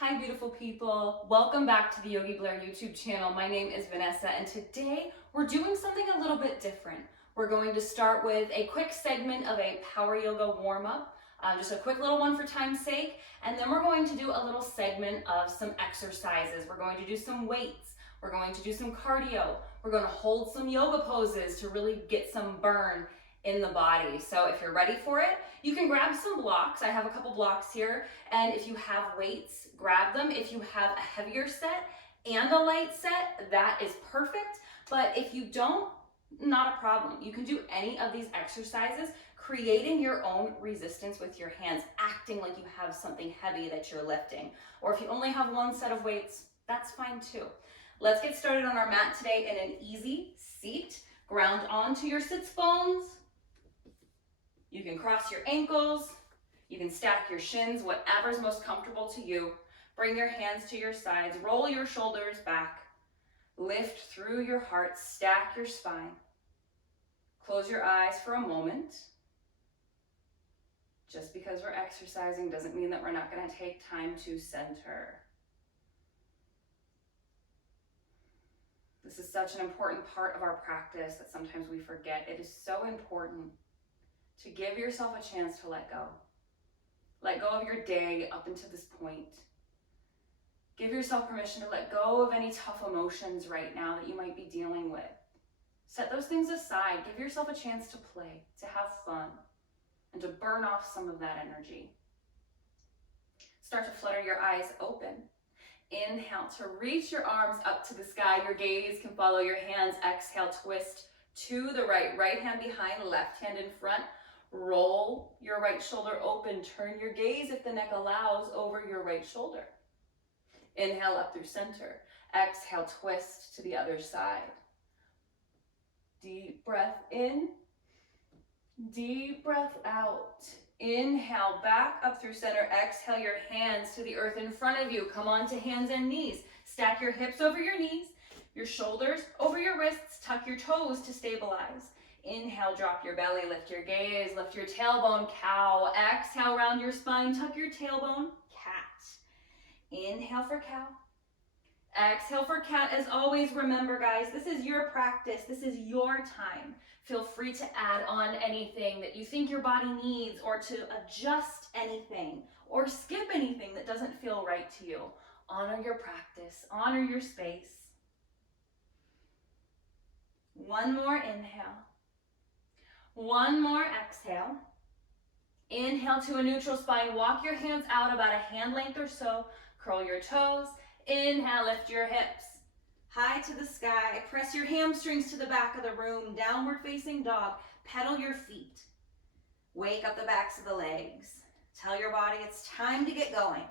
Hi beautiful people, welcome back to the Yogi Blair YouTube channel. My name is Vanessa and today we're doing something a little bit different. We're going to start with a quick segment of a power yoga warm-up, just a quick little one for time's sake, and then we're going to do a little segment of some exercises. We're going to do some weights, we're going to do some cardio, we're going to hold some yoga poses to really get some burn in the body. So if you're ready for it, you can grab some blocks. I have a couple blocks here, and if you have weights, grab them. If you have a heavier set and a light set, that is perfect. But if you don't, not a problem. You can do any of these exercises, creating your own resistance with your hands, acting like you have something heavy that you're lifting. Or if you only have one set of weights, that's fine too. Let's get started on our mat today in an easy seat. Ground onto your sits bones. You can cross your ankles, you can stack your shins, whatever's most comfortable to you. Bring your hands to your sides, roll your shoulders back, lift through your heart, stack your spine. Close your eyes for a moment. Just because we're exercising doesn't mean that we're not going to take time to center. This is such an important part of our practice that sometimes we forget. It is so important to give yourself a chance to let go. Let go of your day up until this point. Give yourself permission to let go of any tough emotions right now that you might be dealing with. Set those things aside. Give yourself a chance to play, to have fun, and to burn off some of that energy. Start to flutter your eyes open. Inhale to reach your arms up to the sky. Your gaze can follow your hands. Exhale, twist to the right. Right hand behind, left hand in front. Roll your right shoulder open. Turn your gaze, if the neck allows, over your right shoulder. Inhale up through center. Exhale, twist to the other side. Deep breath in. Deep breath out. Inhale, back up through center. Exhale your hands to the earth in front of you. Come on to hands and knees. Stack your hips over your knees, your shoulders over your wrists. Tuck your toes to stabilize. Inhale, drop your belly, lift your gaze, lift your tailbone, cow. Exhale, round your spine, tuck your tailbone, cat. Inhale for cow. Exhale for cat. As always, remember guys, this is your practice. This is your time. Feel free to add on anything that you think your body needs, or to adjust anything, or skip anything that doesn't feel right to you. Honor your practice, honor your space. One more inhale. One more exhale. Inhale to a neutral spine. Walk your hands out about a hand length or so. Curl your toes. Inhale, lift your hips high to the sky. Press your hamstrings to the back of the room. Downward facing dog. Pedal your feet. Wake up the backs of the legs. Tell your body it's time to get going.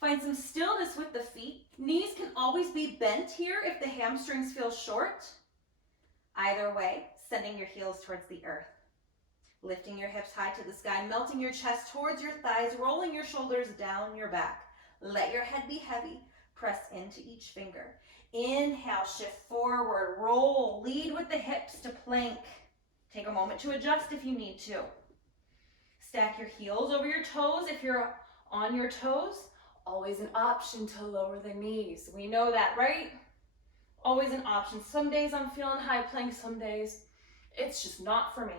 Find some stillness with the feet. Knees can always be bent here if the hamstrings feel short. Either way, sending your heels towards the earth. Lifting your hips high to the sky, melting your chest towards your thighs, rolling your shoulders down your back. Let your head be heavy. Press into each finger. Inhale, shift forward, roll, lead with the hips to plank. Take a moment to adjust if you need to. Stack your heels over your toes if you're on your toes. Always an option to lower the knees. We know that, right? Always an option. Some days I'm feeling high plank, some days it's just not for me.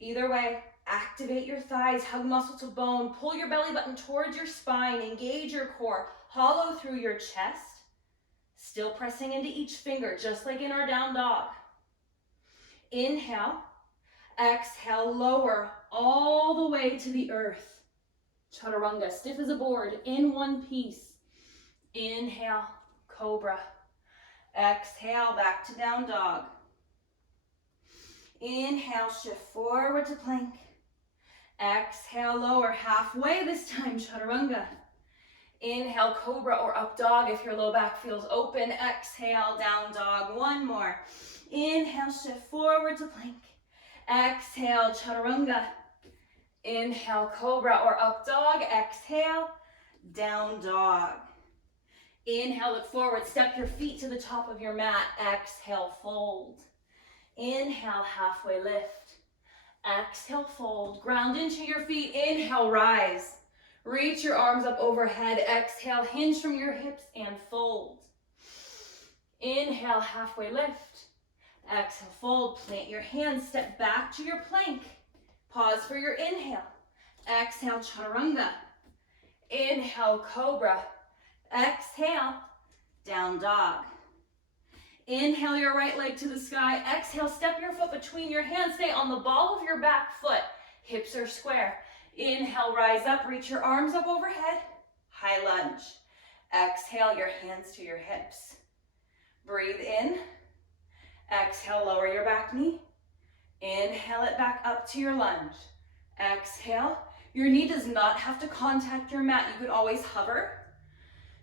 Either way, activate your thighs, hug muscle to bone, pull your belly button towards your spine, engage your core, hollow through your chest, still pressing into each finger, just like in our down dog. Inhale, exhale, lower all the way to the earth. Chaturanga, stiff as a board, in one piece. Inhale, cobra. Exhale, back to down dog. Inhale, shift forward to plank. Exhale, lower halfway this time, chaturanga. Inhale, cobra or up dog if your low back feels open. Exhale, down dog. One more. Inhale, shift forward to plank. Exhale, chaturanga. Inhale, cobra or up dog. Exhale, down dog. Inhale, look forward, step your feet to the top of your mat. Exhale, fold. Inhale, halfway lift. Exhale, fold. Ground into your feet. Inhale, rise. Reach your arms up overhead. Exhale, hinge from your hips and fold. Inhale, halfway lift. Exhale, fold. Plant your hands, step back to your plank. Pause for your inhale. Exhale, chaturanga. Inhale, cobra. Exhale, down dog. Inhale your right leg to the sky. Exhale, step your foot between your hands. Stay on the ball of your back foot. Hips are square. Inhale, rise up. Reach your arms up overhead. High lunge. Exhale, your hands to your hips. Breathe in. Exhale, lower your back knee. Inhale it back up to your lunge. Exhale. Your knee does not have to contact your mat. You can always hover.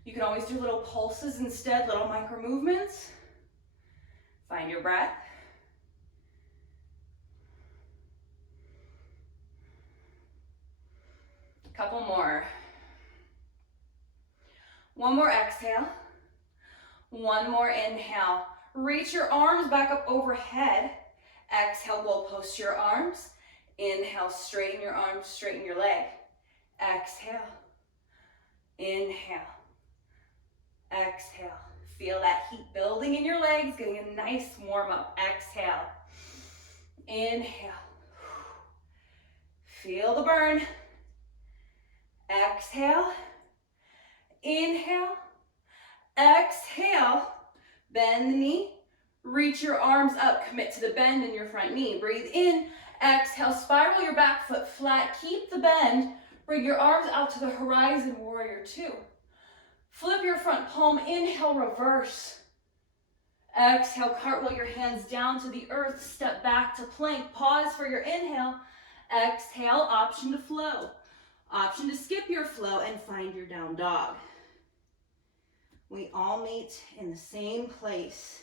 You can always do little pulses instead, little micro movements. Find your breath. Couple more. One more exhale. One more inhale. Reach your arms back up overhead. Exhale, goalpost your arms. Inhale, straighten your arms, straighten your leg. Exhale. Inhale. Exhale. Feel that heat building in your legs, getting a nice warm up. Exhale. Inhale. Feel the burn. Exhale. Inhale. Exhale. Bend the knee. Reach your arms up. Commit to the bend in your front knee. Breathe in. Exhale. Spiral your back foot flat. Keep the bend. Bring your arms out to the horizon. Warrior two. Flip your front palm. Inhale, reverse. Exhale, cartwheel your hands down to the earth. Step back to plank. Pause for your inhale. Exhale, option to flow. Option to skip your flow and find your down dog. We all meet in the same place.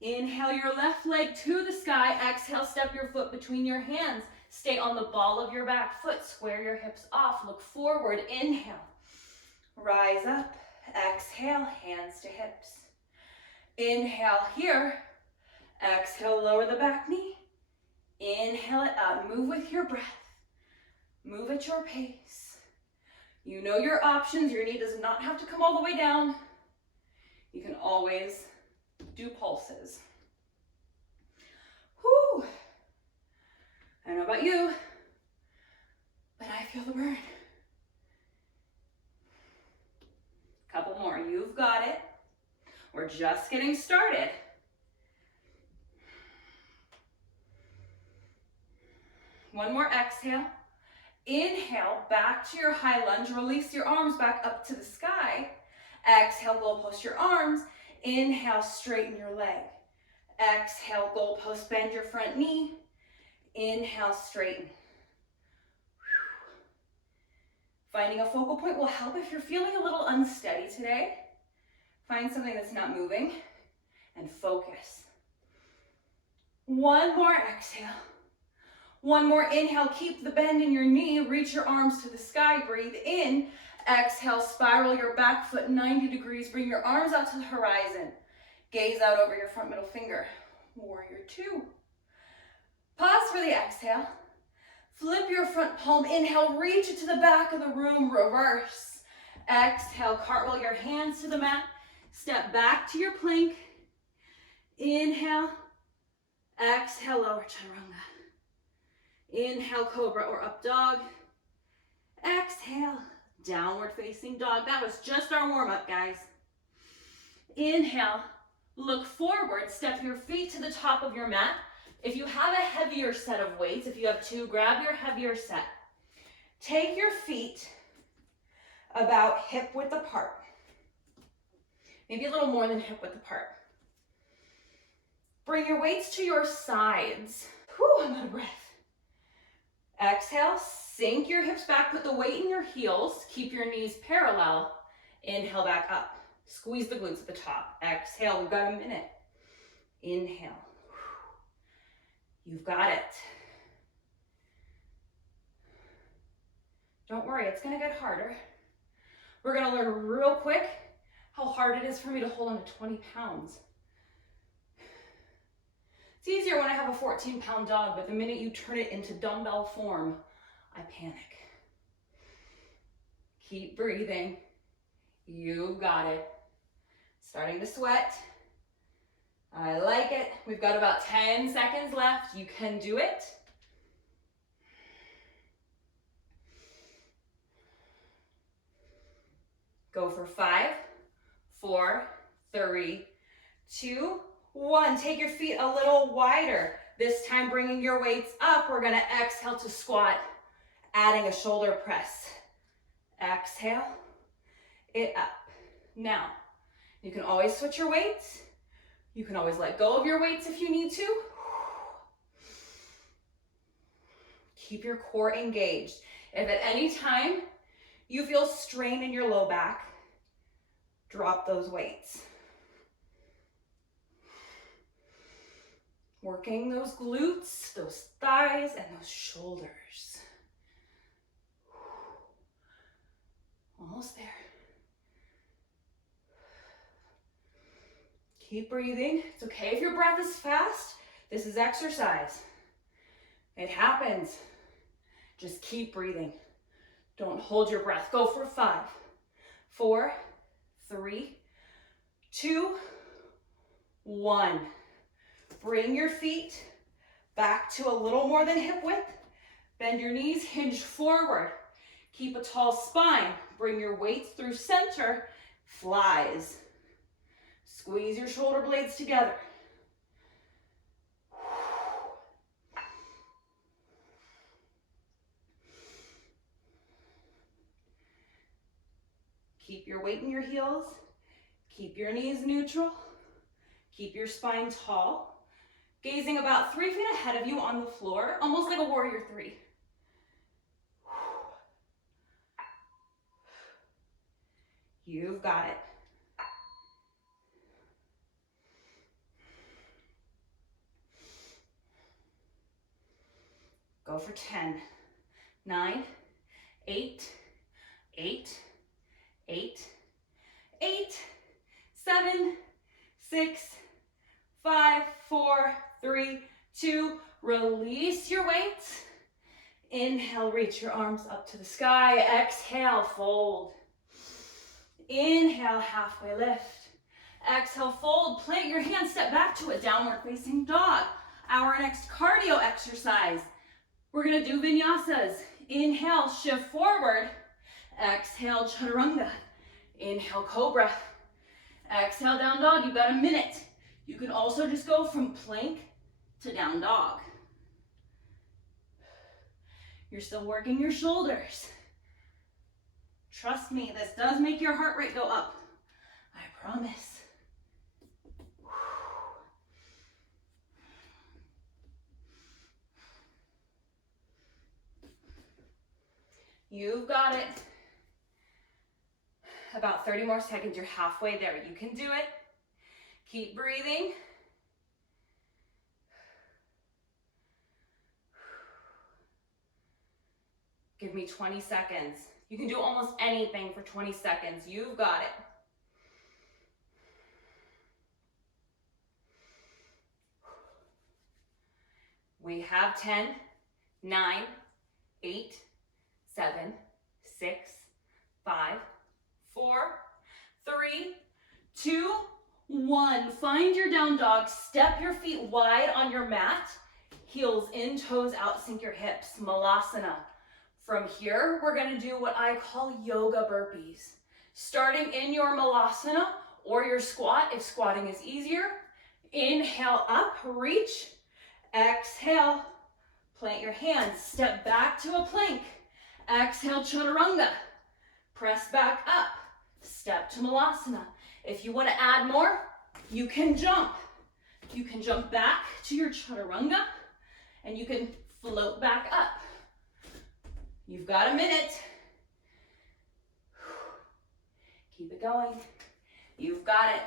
Inhale your left leg to the sky. Exhale, step your foot between your hands. Stay on the ball of your back foot. Square your hips off. Look forward. Inhale. Rise up. Exhale, hands to hips. Inhale here. Exhale, lower the back knee. Inhale it up. Move with your breath. Move at your pace. You know your options. Your knee does not have to come all the way down. You can always do pulses. Whew. I don't know about you, but I feel the burn. Couple more. You've got it. We're just getting started. One more exhale. Inhale, back to your high lunge. Release your arms back up to the sky. Exhale, goalpost your arms. Inhale, straighten your leg. Exhale, goalpost, bend your front knee. Inhale, straighten. Finding a focal point will help if you're feeling a little unsteady today. Find something that's not moving and focus. One more exhale. One more inhale. Keep the bend in your knee. Reach your arms to the sky. Breathe in. Exhale, spiral your back foot 90 degrees. Bring your arms out to the horizon. Gaze out over your front middle finger. Warrior two. Pause for the exhale. Flip your front palm. Inhale, reach it to the back of the room. Reverse. Exhale, cartwheel your hands to the mat. Step back to your plank. Inhale. Exhale, lower chaturanga. Inhale, cobra or up dog. Exhale, downward facing dog. That was just our warm up, guys. Inhale, look forward. Step your feet to the top of your mat. If you have a heavier set of weights, if you have two, grab your heavier set. Take your feet about hip width apart. Maybe a little more than hip width apart. Bring your weights to your sides. Whew, I'm out of breath. Exhale, sink your hips back, put the weight in your heels, keep your knees parallel. Inhale back up. Squeeze the glutes at the top. Exhale, we've got a minute. Inhale. You've got it. Don't worry, it's gonna get harder. We're gonna learn real quick how hard it is for me to hold on to 20 pounds. It's easier when I have a 14-pound dog, but the minute you turn it into dumbbell form, I panic. Keep breathing. You've got it. Starting to sweat. I like it. We've got about 10 seconds left. You can do it. Go for 5, 4, 3, 2, 1. Take your feet a little wider. This time bringing your weights up. We're gonna exhale to squat, adding a shoulder press. Exhale, it up. Now, you can always switch your weights. You can always let go of your weights if you need to. Keep your core engaged. If at any time you feel strain in your low back, drop those weights. Working those glutes, those thighs, and those shoulders. Almost there. Keep breathing. It's okay if your breath is fast. This is exercise. It happens. Just keep breathing. Don't hold your breath. Go for 5, 4, 3, 2, 1. Bring your feet back to a little more than hip width. Bend your knees, hinge forward. Keep a tall spine. Bring your weights through center. Flies. Squeeze your shoulder blades together. Keep your weight in your heels. Keep your knees neutral. Keep your spine tall. Gazing about 3 feet ahead of you on the floor, almost like a warrior 3. You've got it. Go for 10, 9, 8, 8, 8, 8, 7, 6, 5, 4, 3, 2. Release your weights. Inhale, reach your arms up to the sky. Exhale, fold. Inhale, halfway lift. Exhale, fold. Plant your hands, step back to a downward facing dog. Our next cardio exercise. We're gonna do vinyasas. Inhale, shift forward. Exhale, chaturanga. Inhale, cobra. Exhale, down dog. You've got a minute. You can also just go from plank to down dog. You're still working your shoulders. Trust me, this does make your heart rate go up. I promise. You've got it. About 30 more seconds. You're halfway there. You can do it. Keep breathing. Give me 20 seconds. You can do almost anything for 20 seconds. You've got it. We have 10, 9, 8, 7, 6, 5, 4, 3, 2, 1. Find your down dog. Step your feet wide on your mat. Heels in, toes out, sink your hips. Malasana. From here, we're gonna do what I call yoga burpees. Starting in your malasana or your squat, if squatting is easier. Inhale up, reach. Exhale, plant your hands. Step back to a plank. Exhale, chaturanga. Press back up. Step to malasana. If you want to add more, you can jump. You can jump back to your chaturanga and you can float back up. You've got a minute. Keep it going. You've got it.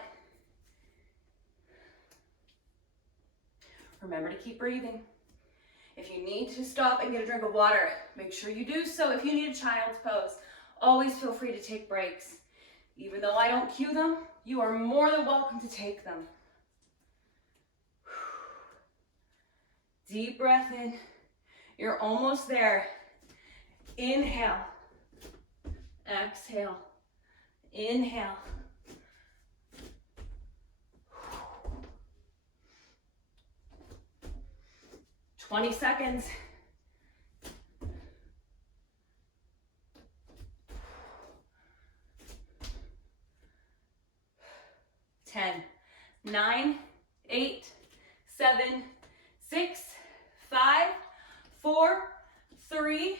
Remember to keep breathing. If you need to stop and get a drink of water, make sure you do so. If you need a child's pose, always feel free to take breaks. Even though I don't cue them, you are more than welcome to take them. Deep breath in. You're almost there. Inhale. Exhale. Inhale. 20 seconds. 10, 9, 8, 7, 6, 5, 4, 3,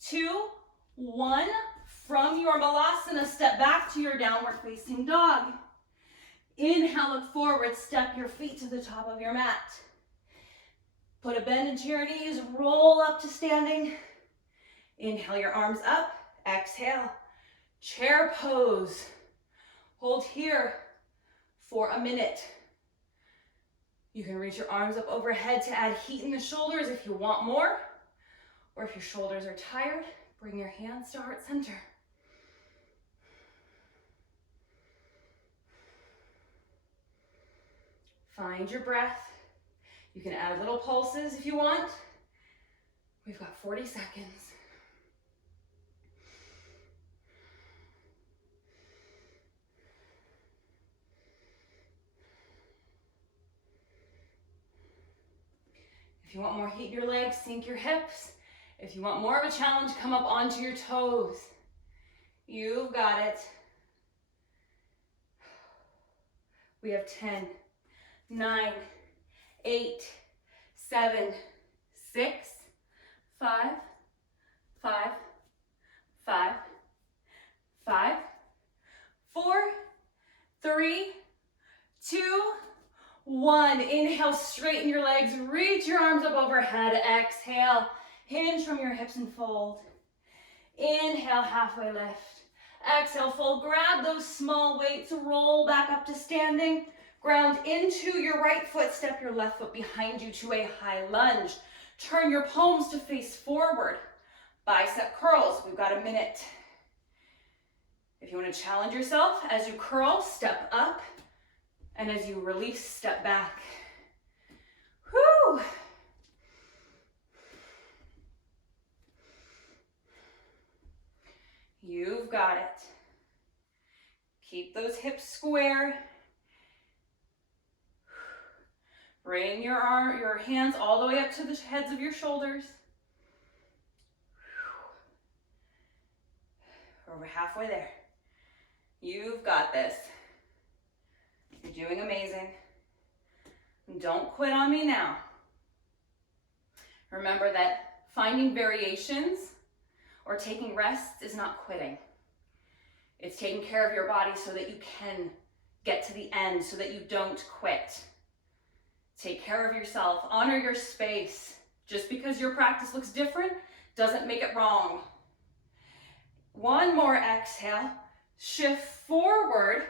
2, 1. From your malasana, step back to your downward facing dog. Inhale, look forward, step your feet to the top of your mat. Put a bend into your knees, roll up to standing. Inhale your arms up, exhale. Chair pose. Hold here for a minute. You can reach your arms up overhead to add heat in the shoulders if you want more, or if your shoulders are tired, bring your hands to heart center. Find your breath. You can add little pulses if you want. We've got 40 seconds. If you want more heat in your legs, sink your hips. If you want more of a challenge, come up onto your toes. You've got it. We have 10, 9, 8, 7, 6, 5, 5, 5, 5, 4, 3, 2, 1. Inhale, straighten your legs, reach your arms up overhead. Exhale, hinge from your hips and fold. Inhale, halfway lift. Exhale, fold. Grab those small weights, roll back up to standing. Ground into your right foot, step your left foot behind you to a high lunge. Turn your palms to face forward. Bicep curls, we've got a minute. If you want to challenge yourself, as you curl, step up. And as you release, step back. Whew. You've got it. Keep those hips square. Bring your hands all the way up to the heads of your shoulders. We're halfway there. You've got this. You're doing amazing. Don't quit on me now. Remember that finding variations or taking rests is not quitting. It's taking care of your body so that you can get to the end, so that you don't quit. Take care of yourself. Honor your space. Just because your practice looks different doesn't make it wrong. One more exhale. Shift forward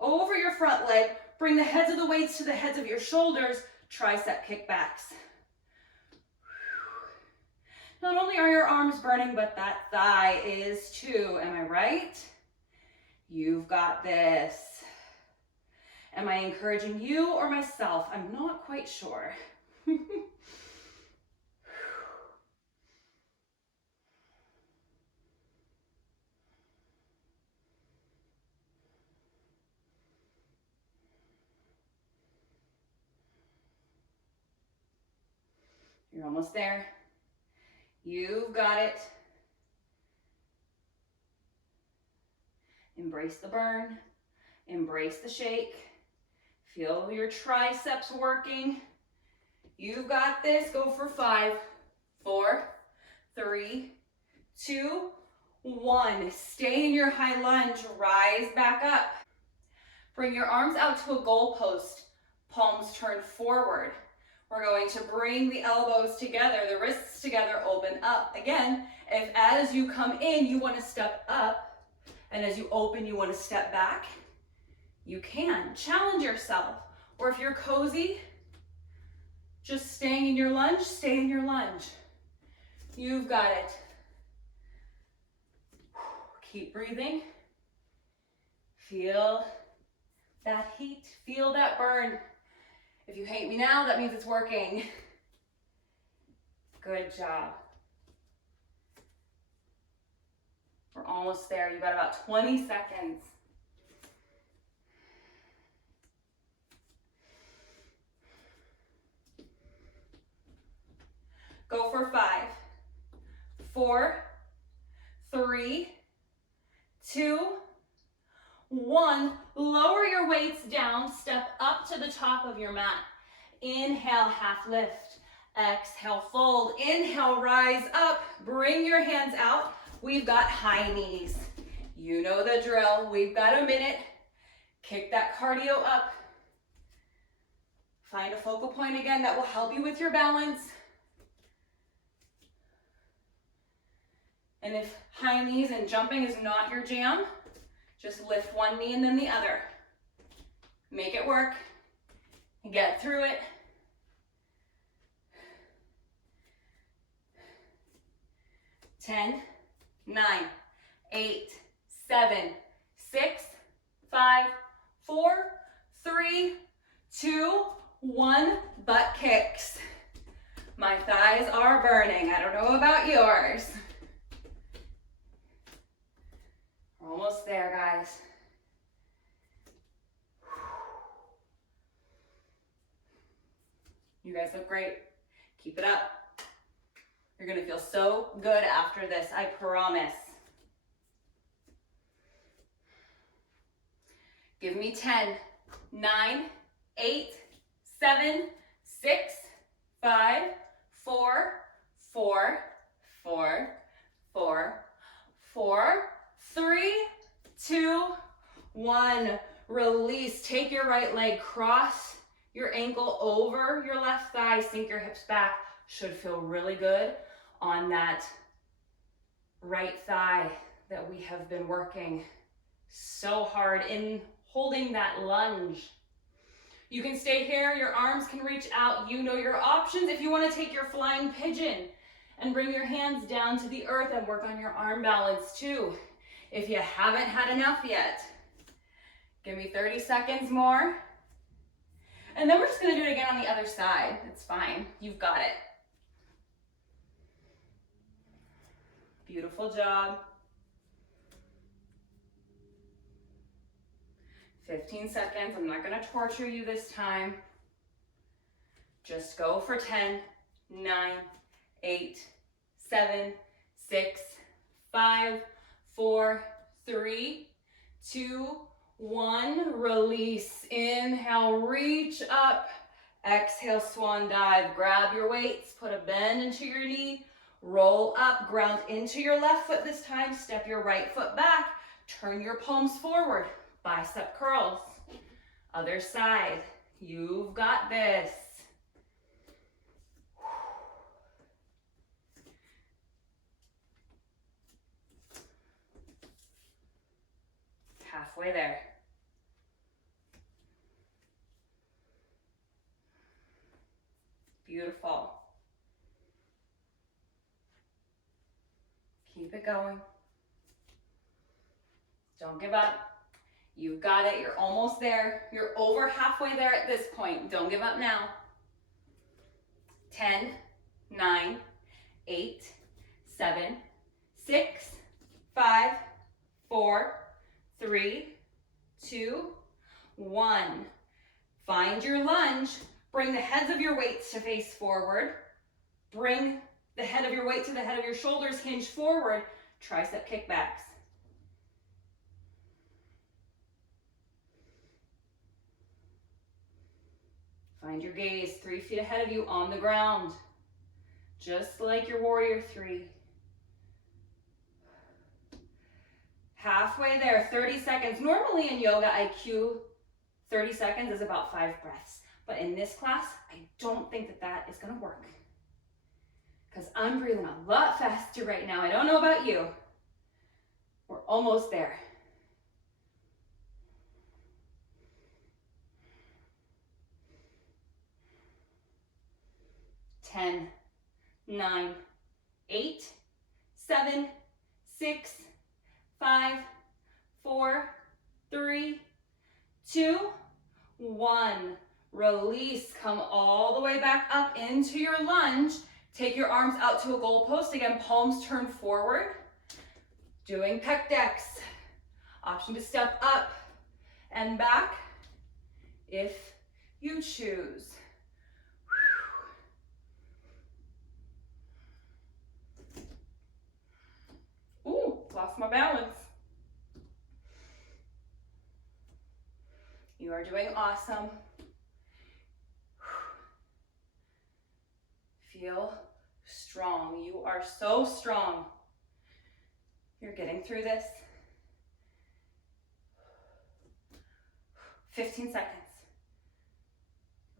over your front leg. Bring the heads of the weights to the heads of your shoulders. Tricep kickbacks. Not only are your arms burning, but that thigh is too. Am I right? You've got this. Am I encouraging you or myself? I'm not quite sure. You're almost there. You've got it. Embrace the burn. Embrace the shake. Feel your triceps working. You've got this. Go for 5, 4, 3, 2, 1. Stay in your high lunge. Rise back up. Bring your arms out to a goal post. Palms turned forward. We're going to bring the elbows together, the wrists together, open up. Again, if as you come in, you want to step up, and as you open, you want to step back, you can. Challenge yourself. Or if you're cozy, just staying in your lunge, stay in your lunge. You've got it. Keep breathing. Feel that heat, feel that burn. If you hate me now, that means it's working. Good job. We're almost almost there. You got about 20 seconds. Go for 5, 4, 3, 2, 1. Lower your weights down, step up to the top of your mat. Inhale, half lift. Exhale, fold. Inhale, rise up. Bring your hands out. We've got high knees. You know the drill. We've got a minute. Kick that cardio up. Find a focal point again that will help you with your balance. And if high knees and jumping is not your jam, just lift one knee and then the other. Make it work. Get through it. Ten, 9, 8, 7, 6, 5, 4, 3, 2, 1. Butt kicks. My thighs are burning. I don't know about yours. We're almost there, guys. You guys look great. Keep it up. You're gonna feel so good after this, I promise. Give me 10, 9, 8, 7, 6, 5, 4, 4, 4, 4, 4, 3, 2, 1. Release. Take your right leg, cross your ankle over your left thigh, sink your hips back. Should feel really good on that right thigh that we have been working so hard in holding that lunge. You can stay here, your arms can reach out. You know your options. If you want to take your flying pigeon and bring your hands down to the earth and work on your arm balance too. If you haven't had enough yet, give me 30 seconds more. And then we're just gonna do it again on the other side. It's fine, you've got it. Beautiful job. 15 seconds, I'm not gonna torture you this time. Just go for 10, 9, 8, 7, 6, 5, 4, 3, 2, 1. Release. Inhale, reach up. Exhale, swan dive. Grab your weights, put a bend into your knee, roll up, ground into your left foot this time. Step your right foot back, turn your palms forward. Bicep curls. Other side. You've got this. Halfway there. Beautiful. Keep it going. Don't give up. You've got it. You're almost there. You're over halfway there at this point. Don't give up now. 10, 9, 8, 7, 6, 5, 4, 3, 2, 1. Find your lunge. Bring the heads of your weights to face forward. Bring the head of your weight to the head of your shoulders, hinge forward. Tricep kickbacks. Find your gaze 3 feet ahead of you on the ground. Just like your warrior 3. Halfway there, 30 seconds. Normally in yoga, IQ 30 seconds is about 5 breaths. But in this class, I don't think that is gonna work. Because I'm breathing a lot faster right now. I don't know about you. We're almost there. Ten, 9, 8, 7, 6, 5, 4, 3, 2, 1. Release. Come all the way back up into your lunge. Take your arms out to a goalpost. Again, palms turn forward. Doing pec decks. Option to step up and back if you choose. Ooh, lost my balance. You are doing awesome. Feel strong. You are so strong. You're getting through this. 15 seconds.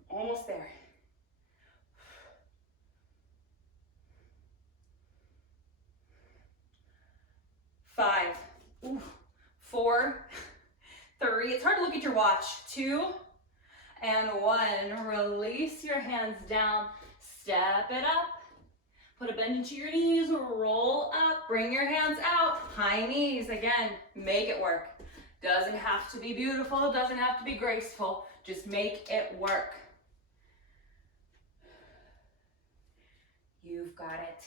Almost there. 5, 4, 3. It's hard to look at your watch. 2 and 1. Release your hands down. Step it up. Put a bend into your knees. Roll up. Bring your hands out. High knees. Again, make it work. Doesn't have to be beautiful. Doesn't have to be graceful. Just make it work. You've got it.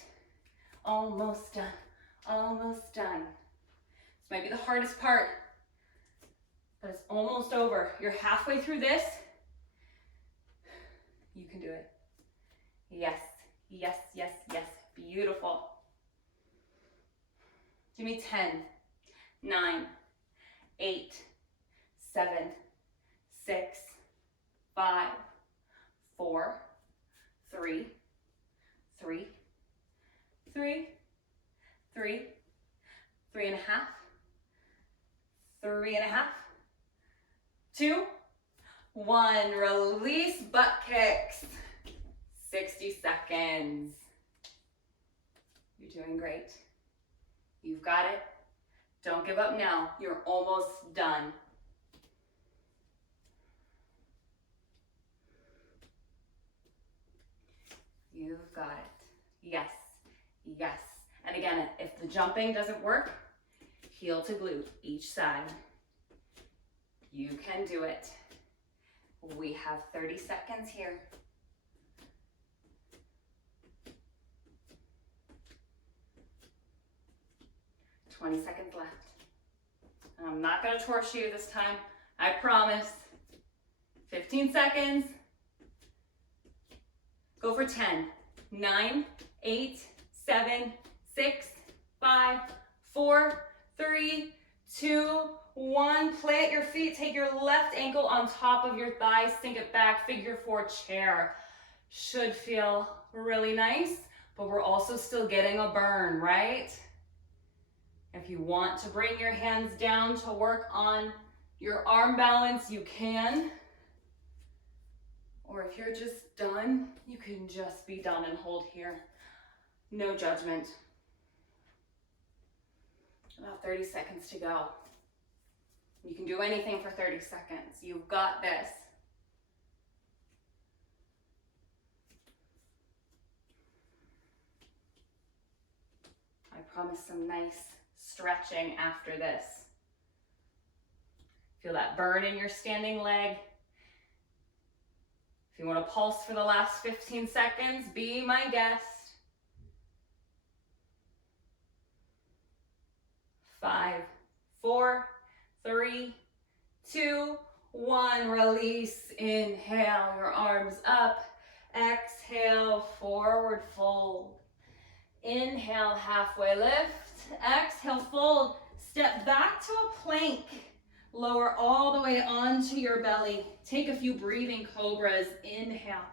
Almost done. Almost done. This might be the hardest part, but it's almost over. You're halfway through this. You can do it. Yes, yes, yes, yes. Beautiful. Give me 10, 9, 8, 7, 6, 5, 4, 3, 3, 3, 3, 3 and a half, 3 and a half, 2, 1. Release butt kicks. 60 seconds. You're doing great. You've got it. Don't give up now. You're almost done. You've got it. Yes, yes. And again, if the jumping doesn't work, heel to glute, each side. You can do it. We have 30 seconds here. $20 seconds left. I'm not gonna torch you this time, I promise. 15 seconds. Go for 10, 9, 8, 7, 6, 5, 4, 3, 2, 1. Plant your feet, take your left ankle on top of your thigh, sink it back, figure 4 chair. Should feel really nice, but we're also still getting a burn, right? If you want to bring your hands down to work on your arm balance, you can. Or if you're just done, you can just be done and hold here. No judgment. About 30 seconds to go. You can do anything for 30 seconds. You've got this. I promise some nice stretching after this. Feel that burn in your standing leg. If you want to pulse for the last 15 seconds, be my guest. 5, 4, 3, 2, 1. Release. Inhale, your arms up. Exhale, forward fold. Inhale, halfway lift. Exhale, fold. Step back to a plank. Lower all the way onto your belly. Take a few breathing cobras. Inhale.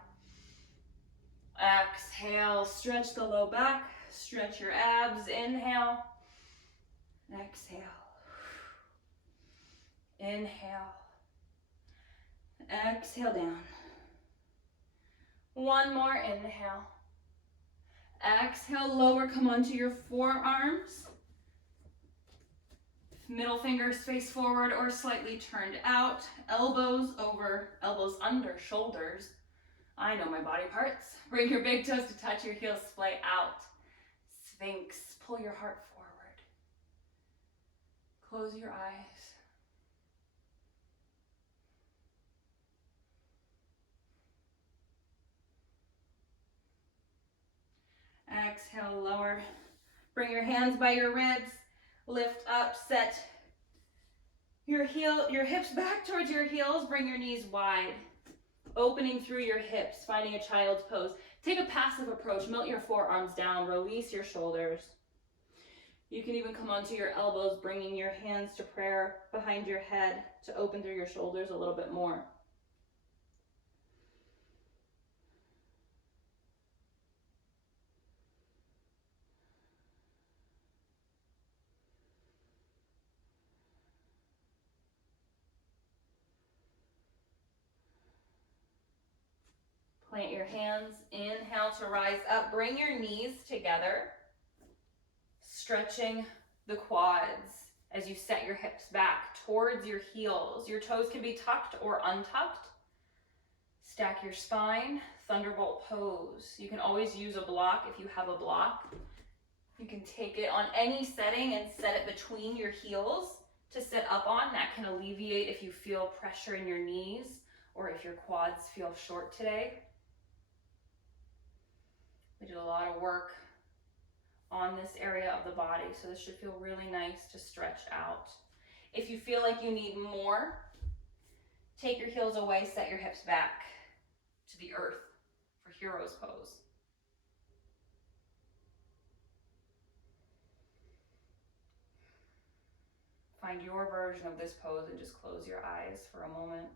Exhale, stretch the low back. Stretch your abs. Inhale. Exhale. Inhale. Exhale down. One more inhale. Exhale, lower, come onto your forearms. Middle fingers face forward or slightly turned out. Elbows over, elbows under shoulders. I know my body parts. Bring your big toes to touch your heels, splay out. Sphinx, pull your heart forward. Close your eyes. Exhale, lower. Bring your hands by your ribs. Lift up, set your hips back towards your heels, bring your knees wide. Opening through your hips, finding a child's pose. Take a passive approach, melt your forearms down, release your shoulders. You can even come onto your elbows, bringing your hands to prayer behind your head to open through your shoulders a little bit more. Plant your hands, inhale to rise up, bring your knees together, stretching the quads as you set your hips back towards your heels. Your toes can be tucked or untucked. Stack your spine, thunderbolt pose. You can always use a block if you have a block. You can take it on any setting and set it between your heels to sit up on. That can alleviate if you feel pressure in your knees or if your quads feel short today. We did a lot of work on this area of the body, so this should feel really nice to stretch out. If you feel like you need more, take your heels away, set your hips back to the earth for hero's pose. Find your version of this pose and just close your eyes for a moment.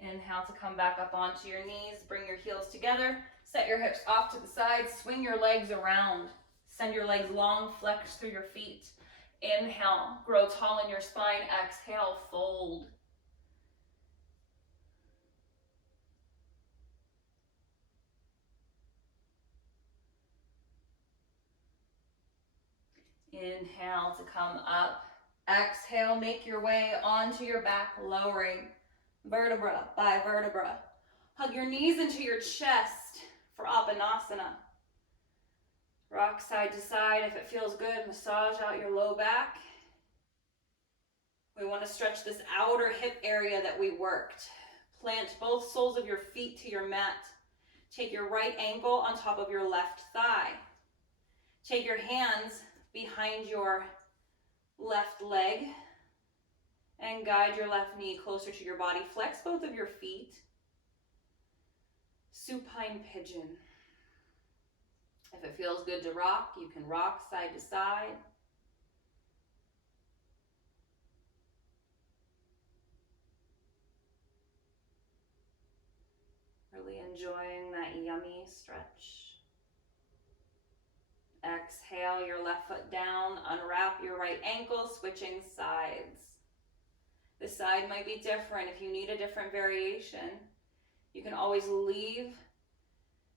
Inhale to come back up onto your knees, bring your heels together, set your hips off to the side, swing your legs around, send your legs long, flex through your feet. Inhale, grow tall in your spine, exhale, fold. Inhale to come up, exhale, make your way onto your back, lowering vertebra by vertebra. Hug your knees into your chest for Apanasana. Rock side to side if it feels good. Massage out your low back. We want to stretch this outer hip area that we worked. Plant both soles of your feet to your mat. Take your right ankle on top of your left thigh. Take your hands behind your left leg and guide your left knee closer to your body. Flex both of your feet. Supine pigeon. If it feels good to rock, you can rock side to side. Really enjoying that yummy stretch. Exhale your left foot down, unwrap your right ankle, switching sides. The side might be different. If you need a different variation, you can always leave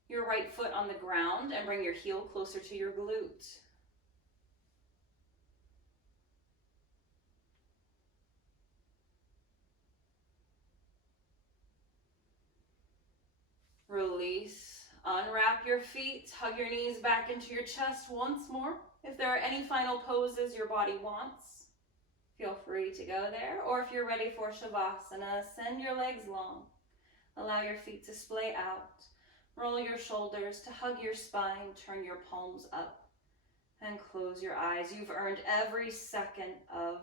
your right foot on the ground and bring your heel closer to your glute. Release, unwrap your feet, hug your knees back into your chest once more. If there are any final poses your body wants, feel free to go there. Or if you're ready for Shavasana, send your legs long. Allow your feet to splay out. Roll your shoulders to hug your spine, turn your palms up, and close your eyes. You've earned every second of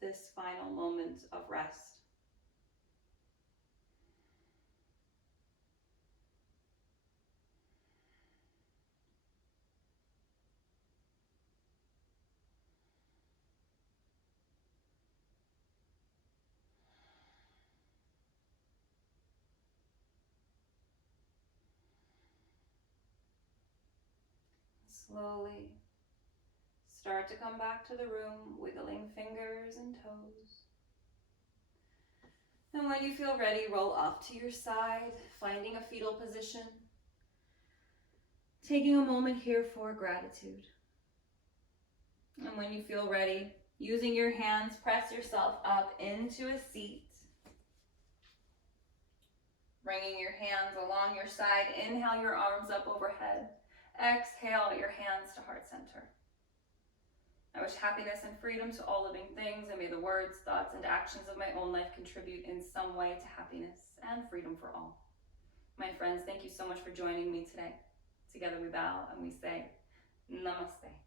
this final moment of rest. Slowly start to come back to the room, wiggling fingers and toes. And when you feel ready, roll off to your side, finding a fetal position. Taking a moment here for gratitude. And when you feel ready, using your hands, press yourself up into a seat. Bringing your hands along your side, inhale your arms up overhead. Exhale your hands to heart center. I wish happiness and freedom to all living things, and may the words, thoughts, and actions of my own life contribute in some way to happiness and freedom for all. My friends, thank you so much for joining me today. Together we bow and we say, Namaste.